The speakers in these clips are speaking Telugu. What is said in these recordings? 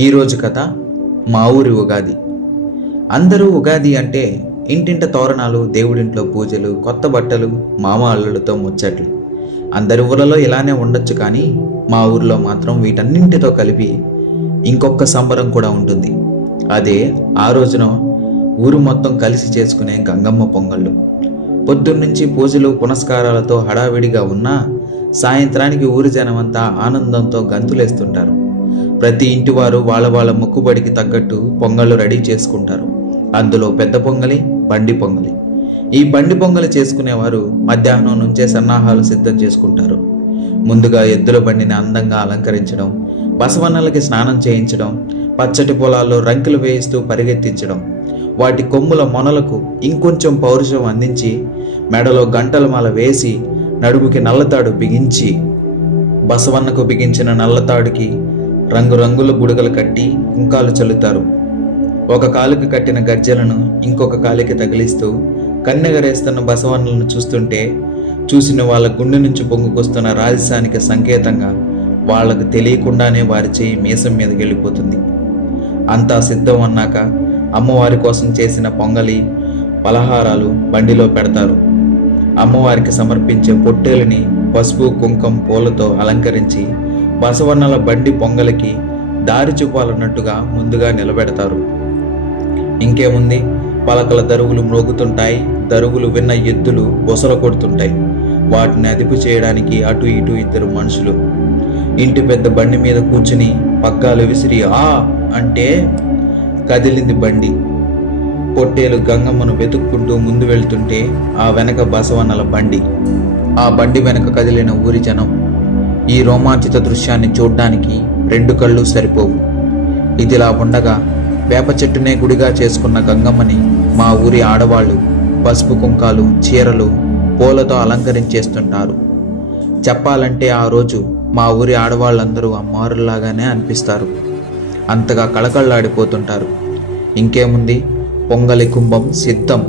ఈరోజు కథ మా ఊరి ఉగాది. అందరూ ఉగాది అంటే ఇంటింట తోరణాలు, దేవుడింట్లో పూజలు, కొత్త బట్టలు, మామ అల్లులతో ముచ్చట్లు. అందరి ఊళ్ళలో ఇలానే ఉండొచ్చు, కానీ మా ఊరిలో మాత్రం వీటన్నింటితో కలిపి ఇంకొక సంబరం కూడా ఉంటుంది. అదే ఆ రోజున ఊరు మొత్తం కలిసి చేసుకునే గంగమ్మ పొంగళ్ళు. పొద్దున్నుంచి పూజలు పునస్కారాలతో హడావిడిగా ఉన్నా సాయంత్రానికి ఊరి జనమంతా ఆనందంతో గంతులేస్తుంటారు. ప్రతి ఇంటి వారు వాళ్ళ మొక్కుబడికి తగ్గట్టు పొంగళ్ళు రెడీ చేసుకుంటారు. అందులో పెద్ద పొంగలి, బండి పొంగలి. ఈ బండి పొంగలి చేసుకునేవారు మధ్యాహ్నం నుంచే సన్నాహాలు సిద్ధం చేసుకుంటారు. ముందుగా ఎద్దుల బండిని అందంగా అలంకరించడం, బసవన్నలకి స్నానం చేయించడం, పచ్చటి పొలాల్లో రంకెలు వేయిస్తూ పరిగెత్తించడం, వాటి కొమ్ముల మొనలకు ఇంకొంచెం పౌరుషం అందించి మెడలో గంటల మాల వేసి నడుముకి నల్లతాడు బిగించి, బసవన్నకు బిగించిన నల్లతాడుకి రంగురంగుల బుడగలు కట్టి కుంకాలు చల్లుతారు. ఒక కాలుకి కట్టిన గజ్జెలను ఇంకొక కాలికి తగిలిస్తూ కన్నెగరేస్తున్న బసవన్నలను చూస్తుంటే చూసిన వాళ్ళ గుండె నుంచి పొంగుకొస్తున్న రాజసానికి సంకేతంగా వాళ్లకు తెలియకుండానే వారి చేయి మీసం మీదకి వెళ్ళిపోతుంది. అంతా సిద్ధం అన్నాక అమ్మవారి కోసం చేసిన పొంగలి, పలహారాలు బండిలో పెడతారు. అమ్మవారికి సమర్పించే పొట్టేలుని పసుపు, కుంకం, పూలతో అలంకరించి బసవన్నల బండి పొంగలికి దారి చూపాలన్నట్టుగా ముందుగా నిలబెడతారు. ఇంకేముంది, పలకల దరువులు మ్రోగుతుంటాయి. దరువులు విన్న ఎద్దులు బొసల కొడుతుంటాయి. వాటిని అదుపు చేయడానికి అటు ఇటు ఇద్దరు మనుషులు. ఇంటి పెద్ద బండి మీద కూర్చుని పగ్గాలు విసిరి ఆ అంటే కదిలింది బండి. పొట్టేలు గంగమ్మను వెతుక్కుంటూ ముందు వెళ్తుంటే ఆ వెనక బసవన్నల బండి. ఆ బండి వెనక కదిలిన ఊరి జనం. ఈ రోమాంచిత దృశ్యాన్ని చూడ్డానికి రెండు కళ్ళు సరిపోవు. ఇదిలా ఉండగా వేప చెట్టునే గుడిగా చేసుకున్న గంగమ్మని మా ఊరి ఆడవాళ్లు పసుపు, కుంకాలు, చీరలు, పూలతో అలంకరించేస్తుంటారు. చెప్పాలంటే ఆ రోజు మా ఊరి ఆడవాళ్ళందరూ అమ్మారులాగానే అనిపిస్తారు. అంతగా కళకళలాడిపోతుంటారు. ఇంకేముంది, పొంగలి కుంభం సిద్ధం.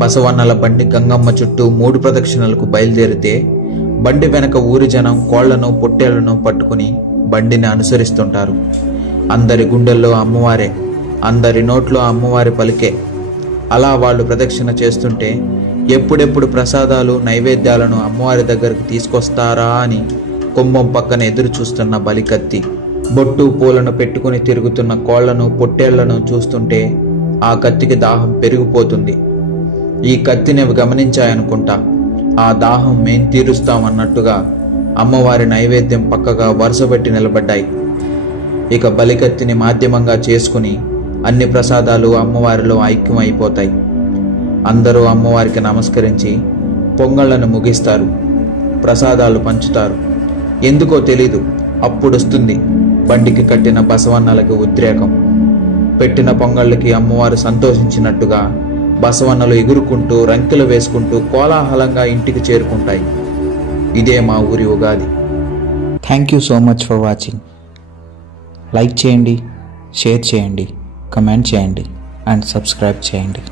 బసవన్నల బండి గంగమ్మ చుట్టూ 3 ప్రదక్షిణలకు బయలుదేరితే బండి వెనక ఊరి జనం కోళ్లను, పొట్టేళ్లను పట్టుకుని బండిని అనుసరిస్తుంటారు. అందరి గుండెల్లో అమ్మవారే, అందరి నోట్లో అమ్మవారి పలికే. అలా వాళ్ళు ప్రదక్షిణ చేస్తుంటే ఎప్పుడెప్పుడు ప్రసాదాలు, నైవేద్యాలను అమ్మవారి దగ్గరకు తీసుకొస్తారా అని కుంభం పక్కన ఎదురు చూస్తున్న బలికత్తి, బొట్టు పూలను పెట్టుకుని తిరుగుతున్న కోళ్లను, పొట్టేళ్లను చూస్తుంటే ఆ కత్తికి దాహం పెరిగిపోతుంది. ఈ కత్తిని గమనించాయనుకుంటా. ఆ దాహం మేం తీరుస్తామన్నట్టుగా అమ్మవారి నైవేద్యం పక్కగా వరుసబెట్టి నిలబడ్డాయి. ఇక బలికత్తిని మాధ్యమంగా చేసుకుని అన్ని ప్రసాదాలు అమ్మవారిలో ఐక్యం అయిపోతాయి. అందరూ అమ్మవారికి నమస్కరించి పొంగళ్లను ముగిస్తారు. ప్రసాదాలు పంచుతారు. ఎందుకో తెలీదు, అప్పుడొస్తుంది బండికి కట్టిన బసవన్నలకి ఉద్రేకం. పెట్టిన పొంగళ్ళకి అమ్మవారు సంతోషించినట్టుగా బసవన్నలు ఎగురుకుంటూ, రంకెలు వేసుకుంటూ కోలాహలంగా ఇంటికి చేరుకుంటాయి. ఇదే మా ఊరి Ugadi. Thank you so much for watching. Like చేయండి, షేర్ చేయండి, కమెంట్ చేయండి అండ్ సబ్స్క్రైబ్ చేయండి.